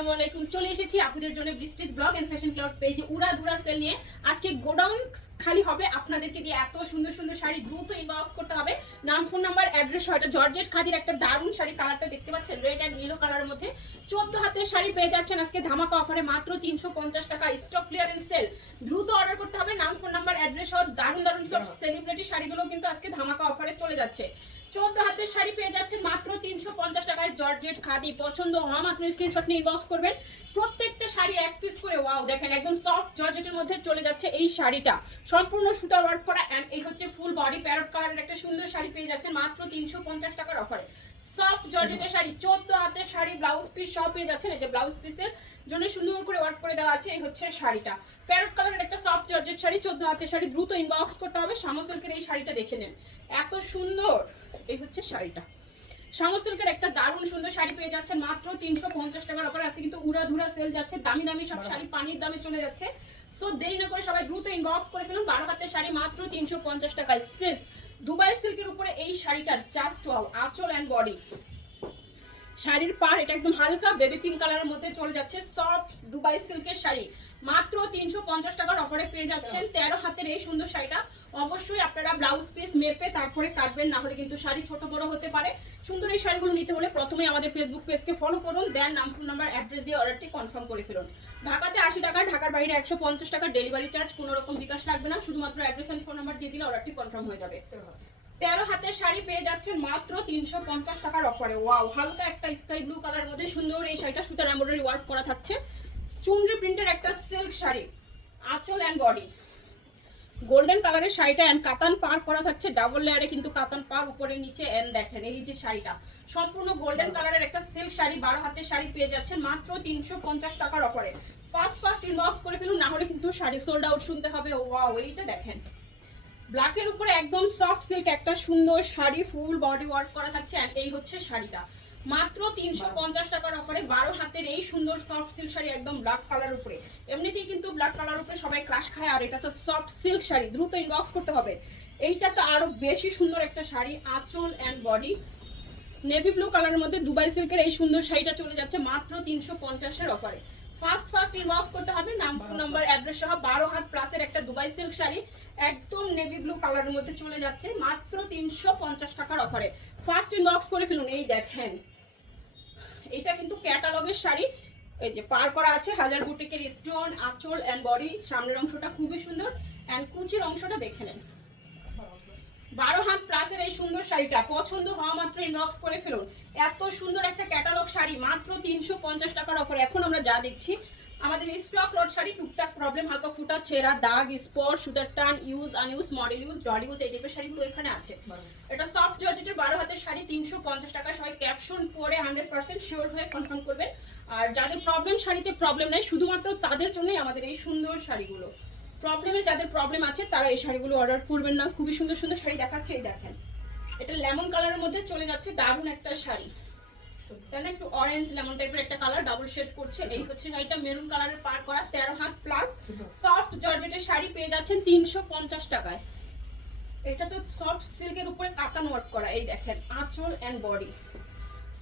আসসালামু আলাইকুম। চলে এসেছি আপনাদের জন্য বৃষ্টিজ ব্লগ এন্ড ফ্যাশন ক্লাউড পেজে উড়াধুরা সেল নিয়ে। আজকে গোডাউন খালি হবে আপনাদেরকে দিয়ে। এত সুন্দর সুন্দর শাড়ি দ্রুত ইনবক্স করতে হবে। নাম, ফোন নাম্বার, অ্যাড্রেস। এটা জর্জেট খাদির একটা দারুণ শাড়ি, কালারটা দেখতে পাচ্ছেন রেড অ্যান্ড ইয়েলো কালারের মধ্যে 14 হাতের শাড়ি পেয়ে যাচ্ছেন আজকে ধামাকা অফারে মাত্র 350 টাকা। স্টক ক্লিয়ারেন্স সেল, দ্রুত অর্ডার করতে হবে। নাম, ফোন নাম্বার, অ্যাড্রেস সহ দারুণ দারুণ সব সেলিব্রিটি শাড়িগুলো কিন্তু আজকে ধামাকা অফারে চলে যাচ্ছে। 14 হাতের শাড়ি পেয়ে যাচ্ছেন মাত্র 350 টাকায়। জর্জেট খাদি পছন্দ হওয়া মাত্র স্ক্রিনশট নিয়ে ইনবক্স করবেন। প্রত্যেকটা শাড়ি এক পিস করে। ওয়াও, দেখেন একদম সফট জর্জেটের মধ্যে চলে যাচ্ছে এই শাড়িটা, সম্পূর্ণ সুতার ওয়ার্ক করা। এন্ড এই হচ্ছে ফুল বডি প্যারট কালারের একটা সুন্দর শাড়ি পেয়ে যাচ্ছেন মাত্র 350 টাকার অফারে। সফট জর্জেটের শাড়ি, 14 হাতের শাড়ি, ব্লাউজ পিস সব পেয়ে যাচ্ছেন। এই যে ব্লাউজ পিসের জন্য সুন্দর করে ওয়ার্ক করে দেওয়া আছে। এই হচ্ছে শাড়িটা, প্যারট কালারের একটা সফট জর্জেট শাড়ি, 14 হাতের শাড়ি। দ্রুত ইনবক্স করতে হবে। শামা সিল্কের এই শাড়িটা দেখে নেন, এত সুন্দর। এই হচ্ছে শাড়িটা, শামা সিল্কের একটা দারুণ সুন্দর শাড়ি পেয়ে যাচ্ছেন মাত্র 350 টাকার অফার। আজকে কিন্তু উড়াধুরা সেল যাচ্ছে, দামি দামি সব শাড়ি পানির দামে চলে যাচ্ছে। সো দেরি না করে সবাই দ্রুত ইনবক্স করে ফেলুন। 12 হাতের শাড়ি মাত্র 350 টাকায়। সিল্ক, দুবাই সিল্কের উপরে এই শাড়িটা জাস্ট ওয়াও। আঁচল এন্ড বডি, শাড়ির পার এটা একদম হালকা বেবি পিঙ্ক কালারের মধ্যে চলে যাচ্ছে। সফট দুবাই সিল্কের শাড়ি মাত্র 350 টাকার অফারে পেয়ে যাচ্ছেন। 13 হাতের এই সুন্দর শাড়িটা অবশ্যই আপনারা ব্লাউজ পিস মেপে তারপরে কাটবেন, না হলে কিন্তু শাড়ি ছোট বড় হতে পারে। সুন্দর এই শাড়িগুলো নিতে হলে প্রথমে আমাদের ফেসবুক পেজকে ফলো করুন, দেন নাম, ফোন নাম্বার, অ্যাড্রেস দিয়ে অর্ডারটি কনফার্ম করে ফেলুন। ঢাকাতে 80 টাকা, ঢাকার বাইরে 150 টাকা ডেলিভারি চার্জ। কোনো রকম বিকাশ লাগবে না, শুধুমাত্র অ্যাড্রেস এন্ড ফোন নাম্বার দিয়ে দিলে অর্ডারটি কনফার্ম হয়ে যাবে। 13 হাতের শাড়ি পেয়ে যাচ্ছেন মাত্র 350 টাকার অফারে। ওয়াও, হালকা একটা স্কাই ব্লু কালারের মধ্যে সুন্দর এই শাড়িটা, সুতার এমব্রয়ডারি ওয়ার্ক করা থাকছে। চুনরি প্রিন্টের একটা সিল্ক শাড়ি, আঁচল এন্ড বডি গোল্ডেন কালারের শাড়িটা। এন্ড কাতান পার করা থাকছে, ডাবল লেয়ারে কিন্তু কাতান পার উপরে নিচে। এন্ড দেখেন এই যে শাড়িটা সম্পূর্ণ গোল্ডেন কালারের একটা সিল্ক শাড়ি, 12 হাতের শাড়ি পেয়ে যাচ্ছেন মাত্র 350 টাকার অফারে। ফার্স্ট ইনবক্স করে ফেলুন, না হলে কিন্তু শাড়ি সোল্ড আউট শুনতে হবে। ওয়াও, এইটা দেখেন ব্ল্যাকের উপরে একদম সফট সিল্ক একটা সুন্দর শাড়ি, ফুল বডি ওয়ার্ক করা থাকছে। এন্ড এই হচ্ছে শাড়িটা মাত্র 350 টাকার অফারে। 12 হাতের এই সুন্দর সফট সিল্ক শাড়ি একদম ব্ল্যাক কালার উপরে। এমনিতেই কিন্তু ব্ল্যাক কালার উপরে সবাই ক্রাশ খায়, আর এটা তো সফট সিল্ক শাড়ি, দ্রুত ইনবক্স করতে হবে। এইটা তো আরো বেশি সুন্দর একটা শাড়ি, আঁচল এন্ড বডি নেভি ব্লু কালারের মধ্যে দুবাই সিল্কের এই সুন্দর শাড়িটা চলে যাচ্ছে মাত্র 350 এর অফারে। ফার্স্ট ইনবক্স করতে হবে, নাম, ফোন নাম্বার, অ্যাড্রেস সহ। 12 হাত প্লাসের একটা দুবাই সিল্ক শাড়ি একদম নেভি ব্লু কালারের মধ্যে চলে যাচ্ছে মাত্র 350 টাকার অফারে। ফার্স্ট ইনবক্স করে ফেলুন। এই দেখেন এটা কিন্তু ক্যাটালগের শাড়ি, এই যে পার করা আছে হাজার বুটিকের স্টোন, আঁচল এন্ড বডি। সামনের অংশটা খুবই সুন্দর এন্ড কুচির অংশটা দেখে নেন। 12 হাত প্লাসের এই সুন্দর শাড়িটা পছন্দ হওয়া মাত্র ইনবক্স করে ফেলুন। এত সুন্দর একটা ক্যাটালগ শাড়ি মাত্র 350 টাকার অফার। এখন আমরা যা দেখছি আমাদের স্টক লট শাড়ি, টুকটাক প্রবলেম, হালকা ফুটা, ছেঁড়া, দাগ, স্পট, সুতার টান, use আনইউজ, model use, Dolly use, এই টাইপের শাড়িগুলো এখানে আছে। এটা সফট জর্জেটের 12 হাতের শাড়ি 350 টাকা। সবাই ক্যাপশন পরে 100% শিওর হয়ে কনফার্ম করবেন। আর যাদের প্রবলেম শাড়িতে প্রবলেম নাই, শুধুমাত্র তাদের জন্যই আমাদের এই সুন্দর শাড়িগুলো। প্রবলেমে যাদের প্রবলেম আছে তারা এই শাড়িগুলো অর্ডার করবেন না। খুবই সুন্দর সুন্দর শাড়ি দেখাচ্ছে। এই দেখেন এটা লেমন কালারের মধ্যে চলে যাচ্ছে, দারুণ একটা শাড়ি, তাই না? একটু অরেঞ্জ লেমন টাইপের একটা কালার ডাবল শেড করছে। এই হচ্ছে শাড়িটা, মেরুন কালারের পার করা, 13 হাত প্লাস সফট জর্জেটের শাড়ি পেয়ে যাচ্ছেন 350 টাকায়। এটা তো সফট সিল্কের উপরে কাতান ওয়ার্ক করা। এই দেখেন আঁচল এন্ড বডি,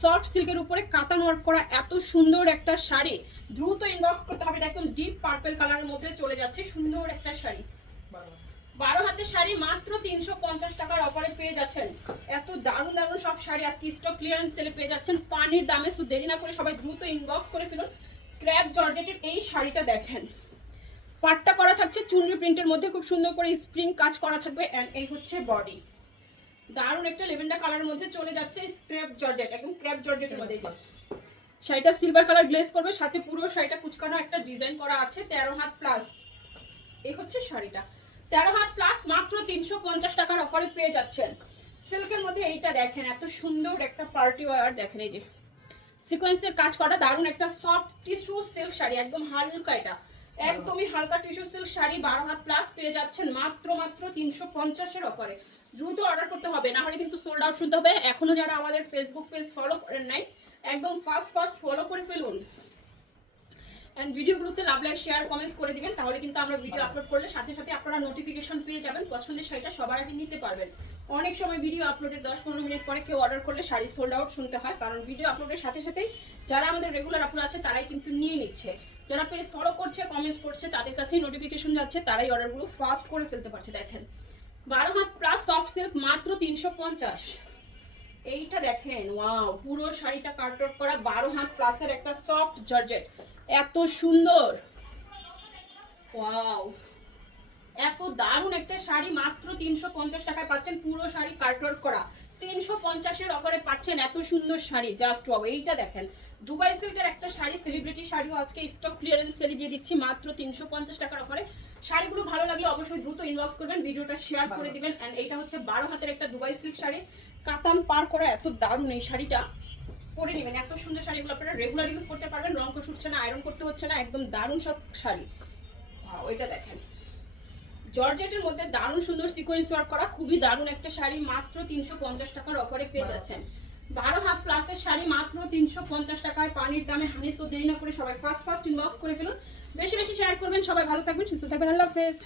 সফট সিল্কের উপরে কাতান ওয়ার্ক করা এত সুন্দর একটা শাড়ি। দ্রুত ইনবক্স করতে হবে। এটা একদম ডিপ পার্পল কালারের মধ্যে চলে যাচ্ছে, সুন্দর একটা শাড়ি। 12 হাতের শাড়ি মাত্র 350 টাকার অফারে পেয়ে যাচ্ছেন। এত দারুণ দারুণ সব শাড়ি আজকে স্টক ক্লিয়ারেন্স সেলে পেয়ে যাচ্ছেন পানির দামে। সো দেরি না করে সবাই দ্রুত ইনবক্স করে ফেলুন। ক্র্যাপ জর্জেটের এই শাড়িটা দেখেন, পাটটা করা থাকছে চুনরি প্রিন্টের মধ্যে, খুব সুন্দর করে স্প্রিং কাজ করা থাকবে। এন্ড এই হচ্ছে বডি, দারুণ একটা লেভেন্ডার কালারের মধ্যে চলে যাচ্ছে। ক্র্যাপ জর্জেট, একদম ক্র্যাপ জর্জেটের মধ্যে। শাড়িটা সিলভার কালার গ্লেজ করবে, সাথে পুরো শাড়িটা কুচকানো একটা ডিজাইন করা আছে। 13 হাত প্লাস এই হচ্ছে শাড়িটা, 13 হাত প্লাস মাত্র 350 টাকার অফারে পেয়ে যাচ্ছেন। সিল্কের মধ্যে এইটা দেখেন এত সুন্দর একটা পার্টি ওয়্যার। দেখেন এই যে সিকোয়েন্সের কাজ করা দারুণ একটা সফট টিস্যু সিল্ক শাড়ি, একদম হালকা, এটা একদমই হালকা tissue silk sari. 12 had plus পেয়ে যাচ্ছেন মাত্র 350 এর অফারে। দ্রুত অর্ডার করতে হবে, না হলে কিন্তু সোল্ড আউট শুনতে হবে। এখনো যারা আমাদের ফেসবুক পেজ ফলো করেন নাই, একদম ফার্স্ট ফলো করে ফেলুন। এন্ড ভিডিওগুলোতে লাভ লাইক শেয়ার কমেন্টস করে দিবেন, তাহলে কিন্তু আমরা ভিডিও আপলোড করলে সাথে সাথে আপনারা নোটিফিকেশন পেয়ে যাবেন, পছন্দের শাড়িটা সবার আগে নিতে পারবেন। অনেক সময় ভিডিও আপলোডের 10-15 মিনিট পরে কেউ অর্ডার করলে শাড়ি সোল্ড আউট শুনতে হয়, কারণ ভিডিও আপলোডের সাথে সাথেই যারা আমাদের রেগুলার আপলোড আছে তারাই কিন্তু নিয়ে নিচ্ছে, যারা পেজ ফলো করছে কমেন্টস করছে তাদের কাছেই নোটিফিকেশন যাচ্ছে, তারাই অর্ডারগুলো ফাস্ট করে ফেলতে পারছে। দেখেন 12 হাত প্লাস সফট সিল্ক মাত্র 350। এইটা দেখেন, ওয়াও, পুরো শাড়িটা কাটওয়ার্ক করা 12 হাত প্লাসের একটা সফট জর্জেট, এত সুন্দর, ওয়াও, এত দারুণ একটা শাড়ি মাত্র 350 টাকায় পাচ্ছেন। পুরো শাড়ি কাটওয়ার্ক করা 350-এর অফারে পাচ্ছেন এত সুন্দর শাড়ি, জাস্ট ওয়াও। এইটা দেখেন দুবাই সিল্কের একটা শাড়ি, সেলিব্রিটি শাড়িও আজকে স্টক ক্লিয়ারেন্স সেলে দিয়ে দিচ্ছি মাত্র 350 টাকার অফারে। শাড়িগুলো ভালো লাগলে অবশ্যই দ্রুত ইনবক্স করবেন, ভিডিওটা শেয়ার করে দিবেন। এন্ড এইটা হচ্ছে 12 হাতের একটা দুবাই সিল্ক শাড়ি, কাতান পার করা, এত দারুণ এই শাড়িটা পরে নেবেন। এত সুন্দর শাড়িগুলো আপনারা রেগুলার ইউজ করতে পারবেন, রং তো উঠছে না, আয়রন করতে হচ্ছে না, একদম দারুণ সব শাড়ি। ওয়াও, এটা দেখেন জর্জেটের মধ্যে দারুণ সুন্দর সিকোয়েন্স ওয়ার্ক করা, খুবই দারুণ একটা শাড়ি, মাত্র 350 টাকার অফারে পেয়ে যাচ্ছেন। 12 হাত প্লাসের শাড়ি মাত্র 350 টাকায়, পানির দামে হানি। সো দেরি না করে সবাই ফার্স্ট ইনবক্স করে ফেলুন, বেশি বেশি শেয়ার করবেন। সবাই ভালো থাকবেন, সুস্থ থাকবেন, আল্লাহ হাফেজ।